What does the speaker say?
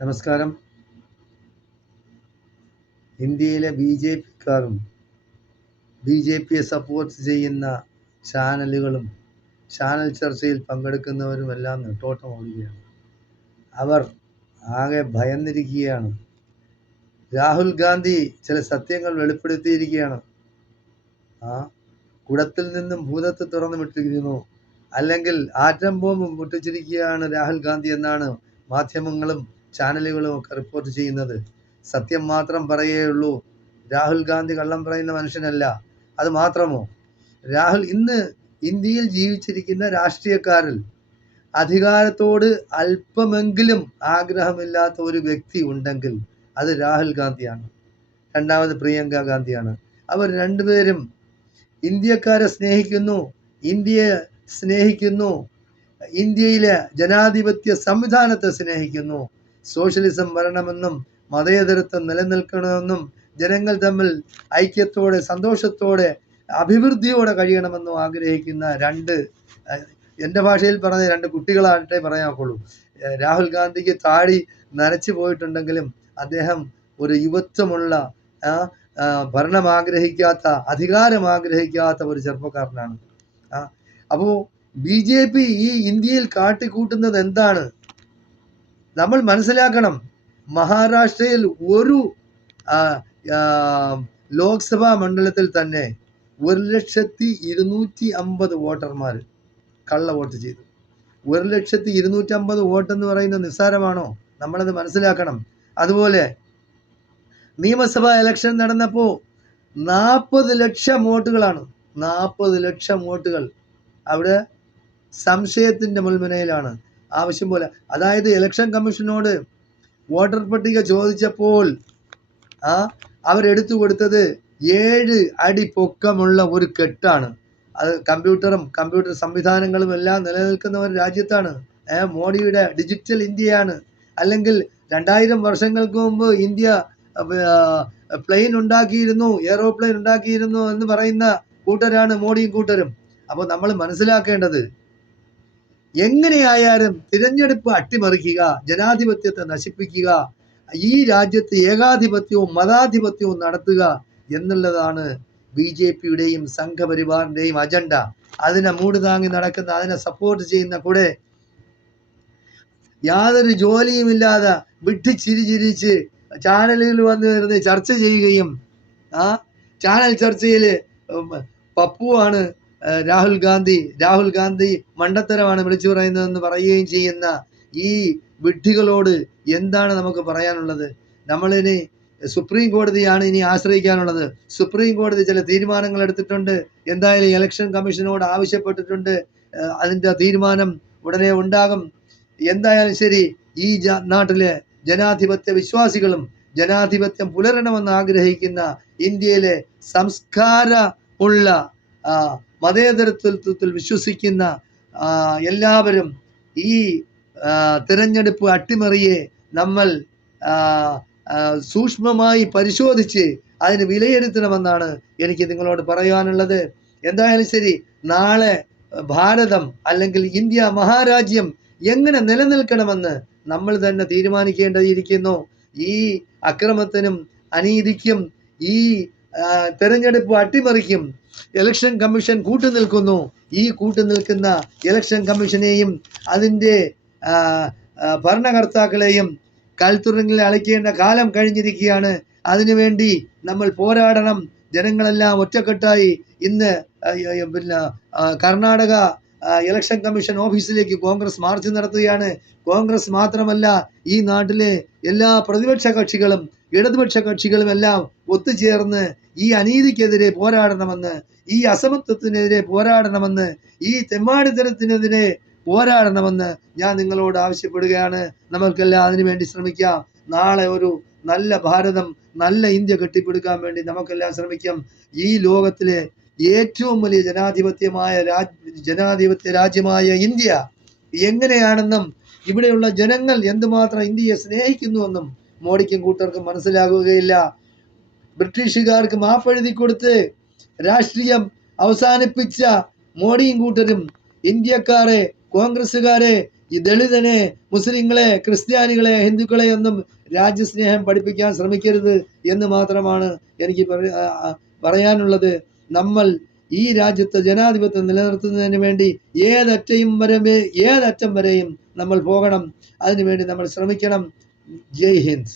നമസ്കാരം. ഇന്ത്യയിലെ B J പിക്കാരും B J പിയെ സപ്പോർട്ട് ചെയ്യുന്ന ചാനലുകളും ചാനൽ ചർച്ചയിൽ പങ്കെടുക്കുന്നവരുമെല്ലാം നെട്ടോട്ടം ഓടുകയാണ്. അവർ ആകെ ഭയന്നിരിക്കുകയാണ്. രാഹുൽ ഗാന്ധി ചില സത്യങ്ങൾ വെളിപ്പെടുത്തിയിരിക്കുകയാണ്. കുടത്തിൽ നിന്നും ഭൂതത്തെ തുറന്നു വിട്ടിരിക്കുന്നു, അല്ലെങ്കിൽ ആറ്റം ബോംബ് പൊട്ടിച്ചിരിക്കുകയാണ് രാഹുൽ ഗാന്ധി എന്നാണ് മാധ്യമങ്ങളും ചാനലുകളും ഒക്കെ റിപ്പോർട്ട് ചെയ്യുന്നത്. സത്യം മാത്രം പറയുകയുള്ളൂ. രാഹുൽ ഗാന്ധി കള്ളം പറയുന്ന മനുഷ്യനല്ല. അത് മാത്രമോ, രാഹുൽ ഇന്ന് ഇന്ത്യയിൽ ജീവിച്ചിരിക്കുന്ന രാഷ്ട്രീയക്കാരിൽ അധികാരത്തോട് അല്പമെങ്കിലും ആഗ്രഹമില്ലാത്ത ഒരു വ്യക്തി ഉണ്ടെങ്കിൽ അത് രാഹുൽ ഗാന്ധിയാണ്. രണ്ടാമത് പ്രിയങ്ക ഗാന്ധിയാണ്. അവർ രണ്ടുപേരും ഇന്ത്യക്കാരെ സ്നേഹിക്കുന്നു, ഇന്ത്യയെ സ്നേഹിക്കുന്നു, ഇന്ത്യയിലെ ജനാധിപത്യ സംവിധാനത്തെ സ്നേഹിക്കുന്നു. സോഷ്യലിസം വരണമെന്നും മതേതരത്വം നിലനിൽക്കണമെന്നും ജനങ്ങൾ തമ്മിൽ ഐക്യത്തോടെ സന്തോഷത്തോടെ അഭിവൃദ്ധിയോടെ കഴിയണമെന്നും ആഗ്രഹിക്കുന്ന എൻ്റെ ഭാഷയിൽ പറഞ്ഞ രണ്ട് കുട്ടികളായിട്ടേ പറയാക്കുള്ളൂ. രാഹുൽ ഗാന്ധിക്ക് താടി നരച്ചു പോയിട്ടുണ്ടെങ്കിലും അദ്ദേഹം ഒരു യുവത്വമുള്ള ഭരണം ആഗ്രഹിക്കാത്ത, അധികാരം ആഗ്രഹിക്കാത്ത ഒരു ചെറുപ്പക്കാരനാണ്. അപ്പോൾ ബി ജെ പി ഈ ഇന്ത്യയിൽ കാട്ടിക്കൂട്ടുന്നത് എന്താണ് നമ്മൾ മനസ്സിലാക്കണം. മഹാരാഷ്ട്രയിൽ ഒരു ലോക്സഭാ മണ്ഡലത്തിൽ തന്നെ 1,250,000 വോട്ടർമാർ കള്ള വോട്ട് ചെയ്തു. 1,250,000 വോട്ടെന്ന് പറയുന്നത് നിസ്സാരമാണോ? നമ്മളത് മനസ്സിലാക്കണം. അതുപോലെ നിയമസഭാ ഇലക്ഷൻ നടന്നപ്പോൾ 40 ലക്ഷം വോട്ടുകളാണ്. 40 ലക്ഷം വോട്ടുകൾ അവിടെ സംശയത്തിൻ്റെ മുൾമുനയിലാണ്. ആവശ്യം പോലെ, അതായത് ഇലക്ഷൻ കമ്മീഷനോട് വോട്ടർ പട്ടിക ചോദിച്ചപ്പോൾ അവരെടുത്തു കൊടുത്തത് 7 അടി പൊക്കമുള്ള ഒരു കെട്ടാണ്. അത് കമ്പ്യൂട്ടർ സംവിധാനങ്ങളും എല്ലാം നിലനിൽക്കുന്ന ഒരു രാജ്യത്താണ്. മോഡിയുടെ ഡിജിറ്റൽ ഇന്ത്യയാണ്. അല്ലെങ്കിൽ 2000 വർഷങ്ങൾക്ക് മുമ്പ് ഇന്ത്യ പ്ലെയിൻ ഉണ്ടാക്കിയിരുന്നു, എയറോപ്ലെയിൻ ഉണ്ടാക്കിയിരുന്നു എന്ന് പറയുന്ന കൂട്ടരാണ് മോഡിയും കൂട്ടരും. അപ്പോൾ നമ്മൾ മനസ്സിലാക്കേണ്ടത്, എങ്ങനെയായാലും തിരഞ്ഞെടുപ്പ് അട്ടിമറിക്കുക, ജനാധിപത്യത്തെ നശിപ്പിക്കുക, ഈ രാജ്യത്ത് ഏകാധിപത്യവും മതാധിപത്യവും നടത്തുക എന്നുള്ളതാണ് ബി ജെ പിയുടെയും സംഘപരിവാറിൻ്റെയും അജണ്ട. അതിനെ മൂട് താങ്ങി നടക്കുന്ന, അതിനെ സപ്പോർട്ട് ചെയ്യുന്ന കൂടെ യാതൊരു ജോലിയുമില്ലാതെ വിട്ടിച്ചിരിച്ച് ചാനലുകളിൽ വന്നിരുന്ന് ചർച്ച ചെയ്യുകയും ചാനൽ ചർച്ചയിൽ പപ്പുവാണ് രാഹുൽ ഗാന്ധി മണ്ടത്തരമാണ് വിളിച്ചു പറയുന്നതെന്ന് പറയുകയും ചെയ്യുന്ന ഈ വിഡ്ഢികളോട് എന്താണ് നമുക്ക് പറയാനുള്ളത്? നമ്മളിനി സുപ്രീം കോടതിയാണ് ഇനി ആശ്രയിക്കാനുള്ളത്. സുപ്രീം കോടതി ചില തീരുമാനങ്ങൾ എടുത്തിട്ടുണ്ട്. എന്തായാലും ഇലക്ഷൻ കമ്മീഷനോട് ആവശ്യപ്പെട്ടിട്ടുണ്ട്. അതിൻ്റെ തീരുമാനം ഉടനെ ഉണ്ടാകും. എന്തായാലും ശരി, ഈ നാട്ടിലെ ജനാധിപത്യ വിശ്വാസികളും ജനാധിപത്യം പുലരണമെന്ന് ആഗ്രഹിക്കുന്ന ഇന്ത്യയിലെ സംസ്കാര ഉള്ള മതേതരത്വത്തിൽ വിശ്വസിക്കുന്ന എല്ലാവരും ഈ തിരഞ്ഞെടുപ്പ് അട്ടിമറിയെ നമ്മൾ സൂക്ഷ്മമായി പരിശോധിച്ച് അതിന് വിലയിരുത്തണമെന്നാണ് എനിക്ക് നിങ്ങളോട് പറയാനുള്ളത്. എന്തായാലും ശരി, നാളെ ഭാരതം അല്ലെങ്കിൽ ഇന്ത്യ മഹാരാജ്യം എങ്ങനെ നിലനിൽക്കണമെന്ന് നമ്മൾ തന്നെ തീരുമാനിക്കേണ്ടിയിരിക്കുന്നു. ഈ അക്രമത്തിനും അനീതിക്കും ഈ തെരഞ്ഞെടുപ്പ് അട്ടിമറിക്കും ഇലക്ഷൻ കമ്മീഷൻ കൂട്ടുനിൽക്കുന്നു. ഈ കൂട്ടുനിൽക്കുന്ന ഇലക്ഷൻ കമ്മീഷനെയും അതിൻ്റെ ഭരണകർത്താക്കളെയും കൽത്തുറങ്കിൽ അழைക്കേണ്ട കാലം കഴിഞ്ഞിരിക്കുകയാണ്. അതിനുവേണ്ടി നമ്മൾ പോരാടണം. ജനങ്ങളെല്ലാം ഒറ്റക്കെട്ടായി ഇന്ന് കർണാടക ഇലക്ഷൻ കമ്മീഷൻ ഓഫീസിലേക്ക് കോൺഗ്രസ് മാർച്ച് നടത്തുകയാണ്. കോൺഗ്രസ് മാത്രമല്ല, ഈ നാട്ടിലെ എല്ലാ പ്രതിപക്ഷ കക്ഷികളും ഇടതുപക്ഷ കക്ഷികളും എല്ലാം ഒത്തുചേർന്ന് ഈ അനീതിക്കെതിരെ പോരാടണമെന്ന്, ഈ അസമത്വത്തിനെതിരെ പോരാടണമെന്ന്, ഈ തെമ്മാടിത്തരത്തിനെതിരെ പോരാടണമെന്ന് ഞാൻ നിങ്ങളോട് ആവശ്യപ്പെടുകയാണ്. നമുക്കെല്ലാം അതിനുവേണ്ടി ശ്രമിക്കാം. നാളെ ഒരു നല്ല ഭാരതം, നല്ല ഇന്ത്യ കെട്ടിപ്പടുക്കാൻ വേണ്ടി നമുക്കെല്ലാം ശ്രമിക്കാം. ഈ ലോകത്തിലെ ഏറ്റവും വലിയ ജനാധിപത്യ രാജ്യമായ ഇന്ത്യ എങ്ങനെയാണെന്നും ഇവിടെയുള്ള ജനങ്ങൾ എന്തുമാത്രം ഇന്ത്യയെ സ്നേഹിക്കുന്നുവെന്നും മോഡിക്കും കൂട്ടർക്കും മനസ്സിലാകുകയില്ല. ബ്രിട്ടീഷുകാർക്ക് മാപ്പെഴുതി കൊടുത്ത് രാഷ്ട്രീയം അവസാനിപ്പിച്ച മോഡിയും കൂട്ടരും ഇന്ത്യക്കാരെ, കോൺഗ്രസ്സുകാരെ ഈ ദളിതനെ, മുസ്ലിങ്ങളെ, ക്രിസ്ത്യാനികളെ, ഹിന്ദുക്കളെ ഒന്നും രാജ്യസ്നേഹം പഠിപ്പിക്കാൻ ശ്രമിക്കരുത് എന്ന് മാത്രമാണ് എനിക്ക് പറയാനുള്ളത്. നമ്മൾ ഈ രാജ്യത്ത് ജനാധിപത്യം നിലനിർത്തുന്നതിന് വേണ്ടി ഏതറ്റം വരെയും നമ്മൾ പോകണം. അതിനുവേണ്ടി നമ്മൾ ശ്രമിക്കണം. ജയ് ഹിന്ദ്.